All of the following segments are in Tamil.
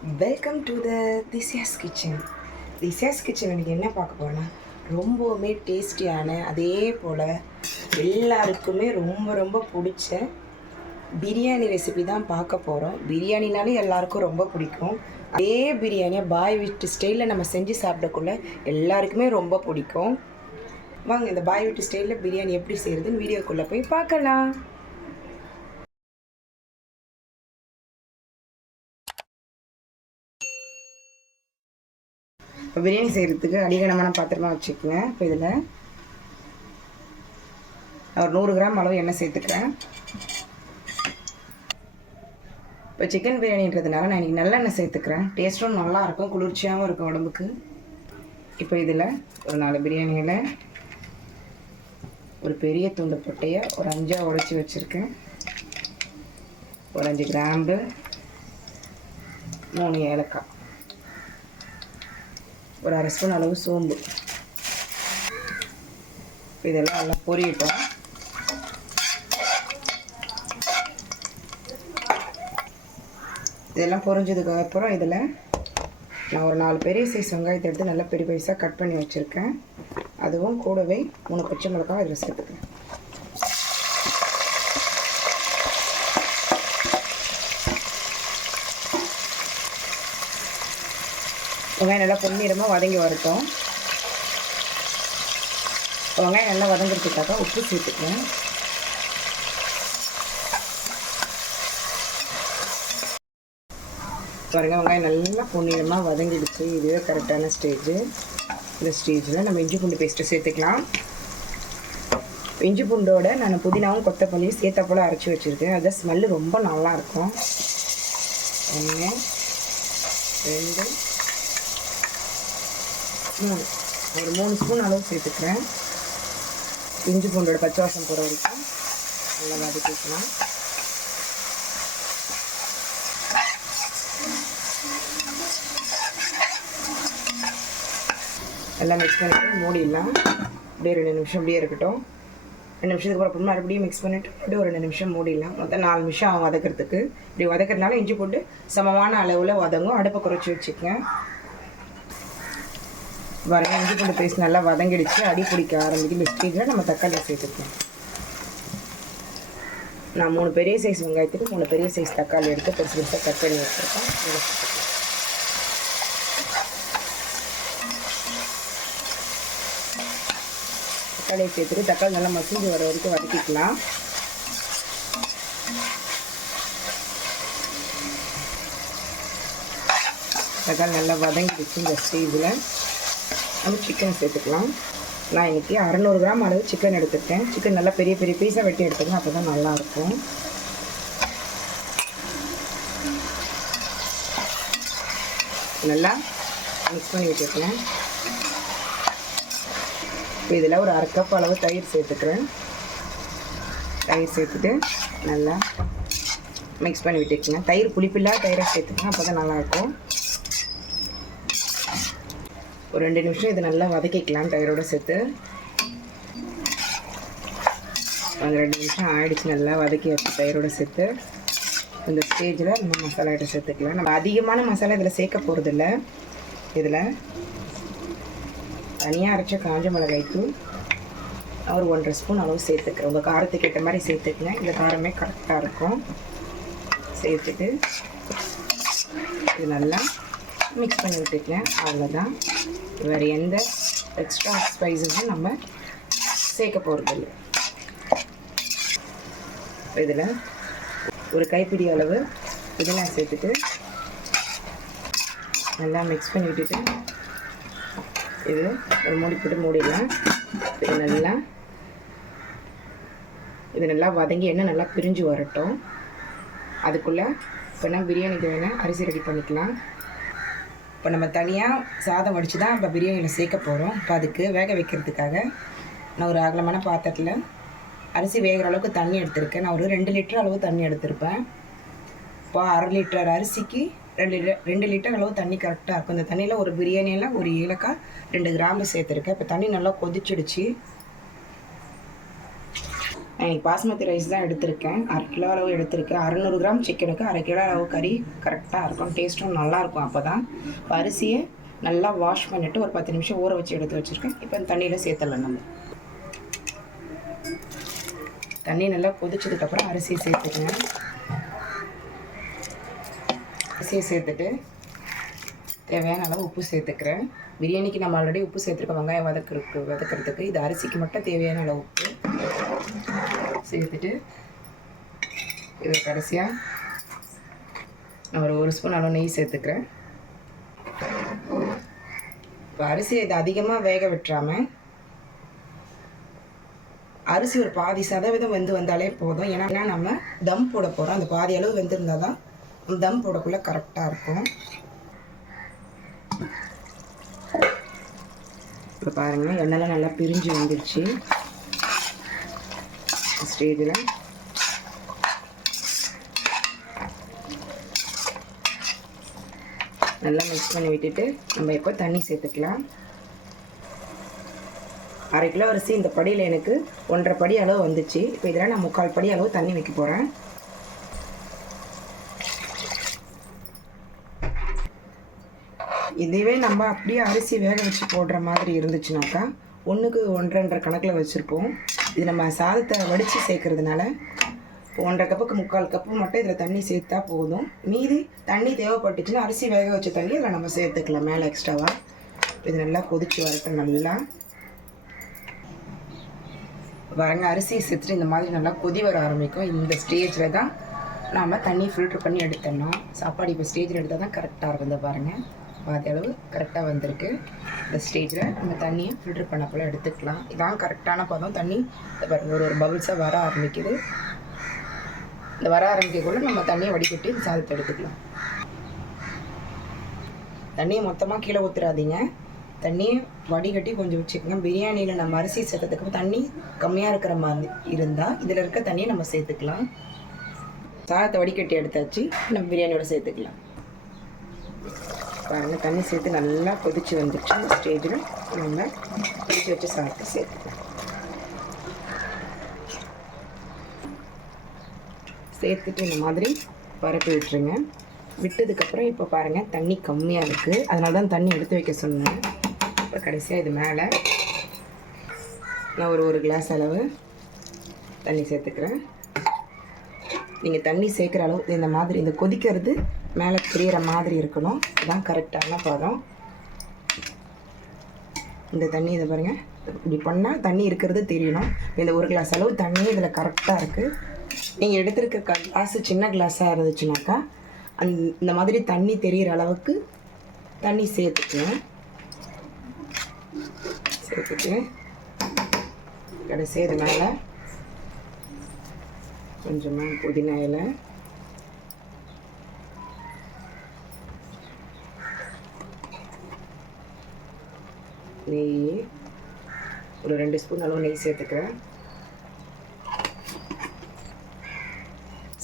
வெல்கம் டு த திசியாஸ் கிச்சன் திசியாஸ் கிச்சன் எனக்கு என்ன பார்க்க போகிறோன்னா ரொம்பவுமே டேஸ்டியான அதே போல் எல்லாருக்குமே ரொம்ப ரொம்ப பிடிச்ச பிரியாணி ரெசிபி தான் பார்க்க போகிறோம் பிரியாணினாலே எல்லாருக்கும் ரொம்ப பிடிக்கும். அதே பிரியாணியை பாய் வீட்டு ஸ்டைலில் நம்ம செஞ்சு சாப்பிடக்குள்ள எல்லாருக்குமே ரொம்ப பிடிக்கும். வாங்க இந்த பாய் வீட்டு ஸ்டைலில் பிரியாணி எப்படி செய்கிறதுன்னு வீடியோக்குள்ளே போய் பார்க்கலாம். இப்போ பிரியாணி செய்கிறதுக்கு அடிகனமான பாத்திரமாக வச்சுக்கோங்க இப்போ இதில் ஒரு நூறு கிராம் அளவு எண்ணெய் சேர்த்துக்கிறேன். இப்போ சிக்கன் பிரியாணின்றதுனால நான் இன்றைக்கி நல்லெண்ணெய் சேர்த்துக்கிறேன். டேஸ்ட்டும் நல்லா இருக்கும் குளிர்ச்சியாகவும் இருக்கும் உடம்புக்கு. இப்போ இதில் ஒரு நாலு பிரியாணியில் ஒரு பெரிய துண்டு பொட்டையை ஒரு அஞ்சாக உடைச்சி வச்சுருக்கேன். ஒரு அஞ்சு கிராம்பு மூணு ஏலக்காய். ஒரு அரை ஸ்பூன் அளவு சோம்பு. இதெல்லாம் நல்லா பொரியட்டும். இதெல்லாம் பொரிஞ்சதுக்கு அப்புறம் இதில் நான் ஒரு நாலு பெரிய சைஸ் வெங்காயத்தை எடுத்து நல்லா பெரிய பெருசாக கட் பண்ணி வச்சுருக்கேன். அதுவும் கூடவே மூணு பச்சை மிளகாய் இதில் சேர்த்துக்கிறேன் வெங்காயம் நல்லா பொன்னிறமாக வதங்கி வரட்டும். வெங்காயம் நல்லா வதங்குறதுக்காக உப்பு சேர்த்துக்கேன் பாருங்க வெங்காயம் நல்லா பொன்னிறமாக வதங்கிடுச்சு. இதுவே கரெக்டான ஸ்டேஜு. இந்த ஸ்டேஜில் நம்ம இஞ்சி பூண்டு பேஸ்ட்டை சேர்த்துக்கலாம். இஞ்சி பூண்டோட நான் புதினாவும் கொத்தமல்லியும் சேர்த்த போல் அரைச்சி வச்சுருக்கேன். அதான் ஸ்மெல்லு ரொம்ப நல்லாயிருக்கும் ஒன்று ரெண்டு மூணு ஒரு மூணு ஸ்பூன் அளவு சேர்த்துக்கிறேன். இஞ்சி பூண்டோட பச்சை வாசம் போகிற வரைக்கும் நல்லா வதக்கிக்கலாம் எல்லாம் மிக்ஸ் பண்ணிவிட்டு மூடிடலாம். அப்படியே ரெண்டு நிமிஷம் அப்படியே இருக்கட்டும். ரெண்டு நிமிஷத்துக்கு அப்புறம் மறுபடியும் மிக்ஸ் பண்ணிவிட்டு அப்படியே ஒரு ரெண்டு நிமிஷம் மூடிடலாம். மொத்தம் நாலு நிமிஷம் ஆகும் வதக்கிறதுக்கு. இப்படி வதக்கிறதுனால இஞ்சி போட்டு சமமான அளவில் வதங்கும். அடுப்பை குறைச்சி வச்சுக்கங்க. பாருங்க இஞ்சி பூண்டு பேஸ்ட் நல்லா வதங்கிடுச்சு. அடி பிடிக்க ஆரம்பிக்கும் இந்த ஸ்டேஜில் நம்ம தக்காளி சேர்த்துக்கலாம். நான் மூணு பெரிய சைஸ் வெங்காயத்துக்கு மூணு பெரிய சைஸ் தக்காளி எடுத்து பெருசு பெருசாக கட் பண்ணி வச்சுருக்கேன். தக்காளியை சேர்த்துட்டு தக்காளி நல்லா மசிஞ்சு வர வரைக்கும் வதக்கிக்கலாம். தக்காளி நல்லா வதங்கிடுச்சு இந்த ஸ்டேஜில் நம்ம சிக்கன் சேர்த்துக்கலாம். நான் இன்றைக்கி அறநூறு கிராம் அளவு சிக்கன் எடுத்துருக்கேன். சிக்கன் நல்லா பெரிய பெரிய பீஸாக வெட்டி எடுத்துக்கணும் அப்போ தான் நல்லாயிருக்கும். நல்லா மிக்ஸ் பண்ணி வச்சுருக்கேன். இப்போ இதில் ஒரு அரை கப் அளவு தயிர் சேர்த்துக்கிறேன். தயிர் சேர்த்துட்டு நல்லா மிக்ஸ் பண்ணி விட்டுக்குங்க. தயிர் புளிப்பில்லாத தயிரை சேர்த்துக்கங்க அப்போ தான் நல்லாயிருக்கும். ஒரு ரெண்டு நிமிஷம் இதை நல்லா வதக்கிக்கலாம் தயிரோட சேர்த்து. அந்த ரெண்டு நிமிஷம் ஆயிடுச்சு நல்லா வதக்கி வச்சு தயிரோட சேர்த்து. இந்த ஸ்டேஜில் நம்ம மசாலா ஐட்டம் சேர்த்துக்கலாம். நம்ம அதிகமான மசாலா இதில் சேர்க்க போகிறதில்ல இதில் தனியாக அரைச்ச காஞ்ச மிளகாய் தூள் ஒரு ஒன்றரை ஸ்பூன் அளவு சேர்த்துக்கிறேன். உங்கள் காரத்துக்கு ஏற்ற மாதிரி சேர்த்துக்கங்க. இந்த காரமே கரெக்டாக இருக்கும். சேர்த்துட்டு இது நல்லா மிக்ஸ் பண்ணி விட்டுக்கேன் அவ்வளோதான் வேறு எந்த எக்ஸ்ட்ரா ஸ்பைசஸும் நம்ம சேர்க்க போகிறதில்ல இதில் ஒரு கைப்பிடி அளவு இதெல்லாம் சேர்த்துட்டு நல்லா மிக்ஸ் பண்ணி விட்டுட்டு இது ஒரு மூடி போட்டு மூடிடலாம். இது நல்லா இது நல்லா வதங்கி எண்ணெய் நல்லா பிரிஞ்சு வரட்டும். அதுக்குள்ளே இப்போ என்ன பிரியாணிக்கு வேணால் அரிசி ரெடி பண்ணிக்கலாம். இப்போ நம்ம தனியாக சாதம் வடித்து தான் இப்போ பிரியாணியில் சேர்க்க போகிறோம் இப்போ அதுக்கு வேக வைக்கிறதுக்காக நான் ஒரு அகலமான பாத்திரத்தில் அரிசி வேகிற அளவுக்கு தண்ணி எடுத்திருக்கேன். நான் ஒரு ரெண்டு லிட்டர் அளவு தண்ணி எடுத்திருப்பேன். இப்போ அரை லிட்டர் அரிசிக்கு ரெண்டு லிட்டர் ரெண்டு லிட்டர் அளவு தண்ணி கரெக்டாக இருக்கும். இந்த தண்ணியில் ஒரு பிரியாணியில் ஒரு ஏலக்காய் ரெண்டு கிராம்பு சேர்த்துருக்கேன். இப்போ தண்ணி நல்லா கொதிச்சிடுச்சு. இன்னைக்கு பாஸ்மதி ரைஸ் தான் எடுத்திருக்கேன். அரை கிலோ அளவு எடுத்திருக்கேன் அறநூறு கிராம் சிக்கனுக்கு அரை கிலோ அளவு கறி கரெக்டாக இருக்கும். டேஸ்ட்டும் நல்லாயிருக்கும் அப்போ தான் இப்போ அரிசியை நல்லா வாஷ் பண்ணிவிட்டு ஒரு பத்து நிமிஷம் ஊற வச்சு எடுத்து வச்சுருக்கேன். இப்போ தண்ணியில் சேர்த்துடலாம் நம்ம. தண்ணி நல்லா கொதிச்சதுக்கப்புறம் அரிசியை சேர்த்துக்கங்க அரிசியை சேர்த்துட்டு தேவையான அளவு உப்பு சேர்த்துக்கிறேன். பிரியாணிக்கு நம்ம ஆல்ரெடி உப்பு சேர்த்துருக்கோம் வெங்காயம் வதக்கிறதுக்கு வதக்கிறதுக்கு இது அரிசிக்கு மட்டும் தேவையான அளவு உப்பு. சேர்த்துட்டு இது கடைசியாக நான் ஒரு ஒரு ஸ்பூன் அளவு நெய் சேர்த்துக்கிறேன். இப்போ அரிசி இது அதிகமாக வேக விட்டுறாமல் அரிசி ஒரு பாதி சதவீதம் வெந்து வந்தாலே போதும். ஏன்னா நம்ம தம் போட போகிறோம் அந்த பாதி அளவு வெந்திருந்தால் தான் தம் போடக்குள்ளே கரெக்டாக இருக்கும். இப்போ பாருங்கள் எண்ணெய்லாம் நல்லா பிரிஞ்சு வந்துடுச்சு ஸ்டேஜில் நல்லா மிக்ஸ் பண்ணி விட்டுட்டு நம்ம இப்போ தண்ணி சேர்த்துக்கலாம்? அரை கிலோ அரிசி இந்த படியில் எனக்கு ஒன்றரை படி அளவு வந்துச்சு. இப்போ இதில் நான் முக்கால் படி அளவு தண்ணி வைக்க போகிறேன் இதுவே நம்ம அப்படியே அரிசி வேக வச்சு போடுற மாதிரி இருந்துச்சுனாக்கா ஒன்றுக்கு ஒன்றரை கணக்கில் வச்சுருப்போம். இது நம்ம சாதத்தை வடித்து சேர்க்கறதுனால ஒன்றரை கப்புக்கு முக்கால் கப்பு மட்டும் இதில் தண்ணி சேர்த்தா போதும். மீதி தண்ணி தேவைப்பட்டுச்சுன்னா அரிசி வேக வச்ச தண்ணி இதில் நம்ம சேர்த்துக்கலாம் மேலே எக்ஸ்ட்ராவாக இது நல்லா கொதிச்சு வரட்டும் நல்லா. வரங்க அரிசி சேர்த்துட்டு இந்த மாதிரி நல்லா கொதி வர ஆரம்பிக்கும். இந்த ஸ்டேஜில் தான் நாம் தண்ணி ஃபில்ட்ரு பண்ணி எடுத்தோம்னா சாப்பாடு இப்போ ஸ்டேஜில் எடுத்தால் தான் கரெக்டாக இருக்குது பாருங்கள் பாதி அளவு கரெக்டாக வந்திருக்கு. இந்த ஸ்டேஜில் நம்ம தண்ணியை ஃபில்டர் பண்ண போல் எடுத்துக்கலாம். இதான் கரெக்டான பதம். தண்ணி ஒரு ஒரு பபுள்ஸாக வர ஆரம்பிக்குது. இந்த வர ஆரம்பிக்கக்குள்ள நம்ம தண்ணியை வடிகட்டி இந்த சாதத்தை எடுத்துக்கலாம். தண்ணியை மொத்தமாக கீழே ஊற்றுறாதீங்க தண்ணியை வடிகட்டி கொஞ்சம் வச்சுக்கோங்க. பிரியாணியில் நம்ம அரிசி சேர்த்ததுக்கு தண்ணி கம்மியாக இருக்கிற மாதிரி இருந்தால் இதில் இருக்க தண்ணியை நம்ம சேர்த்துக்கலாம். சாதத்தை வடிகட்டி எடுத்தாச்சு. நம்ம பிரியாணியோட சேர்த்துக்கலாம். பாருங்க தண்ணி சேர்த்து நல்லா கொதிச்சு வந்துடுச்சு இந்த ஸ்டேஜில் நம்ம கொதிச்சு வச்சு சாப்பிட்டு சேர்த்துக்கலாம். சேர்த்துட்டு இந்த மாதிரி பரப்பி விட்டுருங்க. விட்டதுக்கப்புறம் இப்போ பாருங்கள் தண்ணி கம்மியாக இருக்குது அதனால தான் தண்ணி எடுத்து வைக்க சொன்னேன். இப்போ கடைசியாக இது மேலே நான் ஒரு ஒரு கிளாஸ் அளவு தண்ணி சேர்த்துக்கிறேன். நீங்கள் தண்ணி சேர்க்குற அளவு இந்த மாதிரி இந்த கொதிக்கிறது மேலே தெரியிற மாதிரி இருக்கணும். இதுதான் கரெக்டான பதம். இந்த தண்ணி இதை பாருங்கள் இப்படி பண்ணால் தண்ணி இருக்கிறது தெரியணும். இந்த ஒரு கிளாஸ் அளவு தண்ணி இதில் கரெக்டாக இருக்குது நீங்கள் எடுத்துருக்க கிளாஸு சின்ன கிளாஸாக இருந்துச்சுனாக்கா அந் இந்த மாதிரி தண்ணி தெரிகிற அளவுக்கு தண்ணி சேர்த்துக்குவேன் சேர்த்துட்டு கடைசி இது மேலே கொஞ்சமாக புதினா இலை. நெய். ஒரு ரெண்டு ஸ்பூன் அளவு நெய் சேர்த்துக்கிறேன்.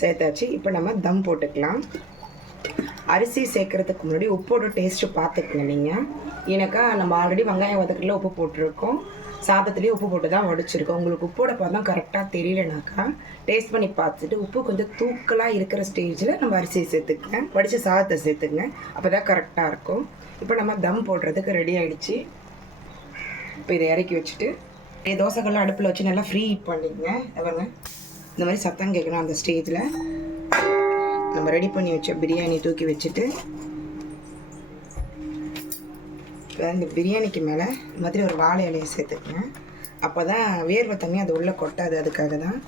சேர்த்தாச்சு. இப்போ நம்ம தம் போட்டுக்கலாம். அரிசி சேர்க்கறதுக்கு முன்னாடி உப்போட டேஸ்ட்டு பார்த்துக்குங்க நீங்கள் ஏன்னாக்கா நம்ம ஆல்ரெடி வெங்காயம் வதக்கல உப்பு போட்டிருக்கோம். சாதத்துலேயே உப்பு போட்டு தான் உடச்சிருக்கோம் உங்களுக்கு உப்போட பதம் கரெக்டாக தெரியலனாக்கா டேஸ்ட் பண்ணி பார்த்துட்டு உப்பு கொஞ்சம் தூக்கலாக இருக்கிற ஸ்டேஜில் நம்ம அரிசியை சேர்த்துக்கங்க. வடித்த சாதத்தை சேர்த்துக்குங்க. அப்போ தான் கரெக்டாக இருக்கும். இப்போ நம்ம தம் போடுறதுக்கு ரெடி ஆகிடுச்சு இப்போ இதை இறக்கி வச்சுட்டு தோசைக்கெல்லாம் அடுப்பில் வச்சு நல்லா ஃப்ரீ ஹீட் பண்ணிக்கங்க பாருங்க. இந்த மாதிரி சத்தம் கேட்கணும் அந்த ஸ்டேஜில் நம்ம ரெடி பண்ணி வச்ச பிரியாணி தூக்கி வச்சுட்டு இப்போ இந்த பிரியாணிக்கு மேலே இந்த மாதிரி ஒரு வாழை இலையை சேர்த்துக்கங்க அப்போ தான் வேர்வை தண்ணி அது உள்ளே கொட்டாது அதுக்காக தான்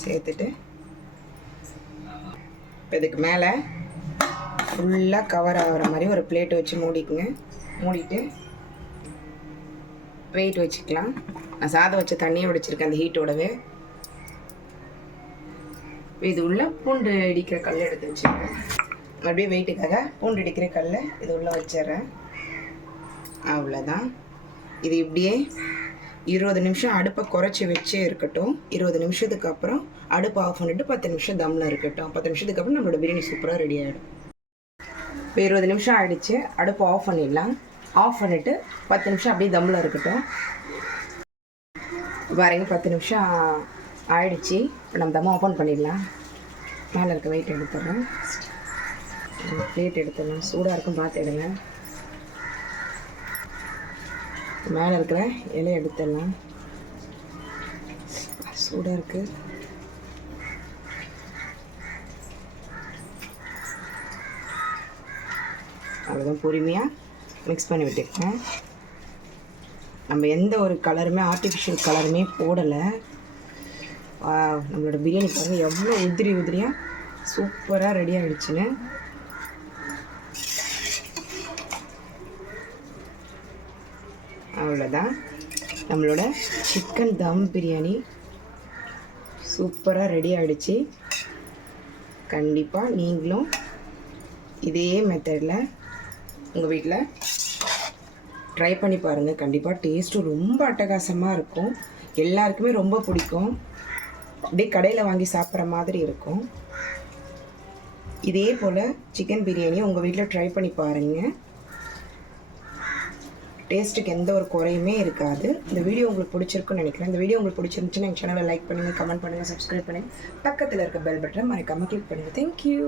சேர்த்துட்டு. இப்போ இதுக்கு மேலே ஃபுல்லாக கவர் ஆகிற மாதிரி ஒரு பிளேட் வச்சு மூடிக்குங்க. மூடிட்டு வெயிட் வச்சுக்கலாம். நான் சாதம் வச்ச தண்ணியை வடிச்சிருக்கேன் அந்த ஹீட்டோடவே இது உள்ள பூண்டு இடிக்கிற கல் எடுத்து வச்சுருக்கேன் மறுபடியும் வெயிட்டுக்காக பூண்டு இடிக்கிற கல் இது உள்ளே வச்சிடுறேன். அவ்வளோதான் இது இப்படியே இருபது நிமிஷம் அடுப்பை குறைச்சி வச்சே இருக்கட்டும். இருபது நிமிஷத்துக்கு அப்புறம் அடுப்பை ஆஃப் பண்ணிட்டு பத்து நிமிஷம் தம்மில் இருக்கட்டும். பத்து நிமிஷத்துக்கு அப்புறம் நம்மளோட பிரியாணி சூப்பராக ரெடி ஆகிடும் இப்போ இருபது நிமிஷம் ஆகிடுச்சு அடுப்பை ஆஃப் பண்ணிடலாம். ஆஃப் பண்ணிவிட்டு பத்து நிமிஷம் அப்படியே தம்மில் இருக்கட்டும். பாருங்க பத்து நிமிஷம் ஆயிடுச்சு. இப்போ நம்ம தம்மை ஓப்பன் பண்ணிடலாம். மேலே இருக்க வெயிட் எடுத்துடுறேன் பிளேட் எடுத்துடலாம். சூடாக இருக்கும் பார்த்து எடுங்க. மேலே இருக்கிற இலையை எடுத்துடலாம். சூடாக இருக்குது அவ்வளோதான் பொறுமையாக மிக்ஸ் பண்ணி விட்டுக்கேன் நம்ம எந்த ஒரு கலருமே ஆர்டிஃபிஷியல் கலருமே போடலை. நம்மளோட பிரியாணி பாருங்கள் எவ்வளோ உதிரி உதிரியாக சூப்பராக ரெடி ஆகிடுச்சுன்னு அவ்வளோதான் நம்மளோட சிக்கன் தம் பிரியாணி சூப்பராக ரெடி ஆகிடுச்சு கண்டிப்பாக நீங்களும் இதே மெத்தடில் உங்கள் வீட்டில் ட்ரை பண்ணி பாருங்கள் கண்டிப்பாக டேஸ்ட்டும் ரொம்ப அட்டகாசமாக இருக்கும். எல்லாருக்குமே ரொம்ப பிடிக்கும். அப்படியே கடையில் வாங்கி சாப்பிட்ற மாதிரி இருக்கும். இதே போல் சிக்கன் பிரியாணி உங்கள் வீட்டில் ட்ரை பண்ணி பாருங்கள் டேஸ்ட்டுக்கு எந்த ஒரு குறையுமே இருக்காது. இந்த வீடியோ உங்களுக்கு பிடிச்சிருக்குன்னு நினைக்கிறேன். இந்த வீடியோ உங்களுக்கு பிடிச்சிருந்துச்சுன்னா எங்கள் சேனலை லைக் பண்ணுங்கள் கமெண்ட் பண்ணுங்கள் சப்ஸ்கிரைப் பண்ணுங்கள் பக்கத்தில் இருக்க பெல் பட்டனை மறக்காமல் கிளிக் பண்ணுங்கள் தேங்க்யூ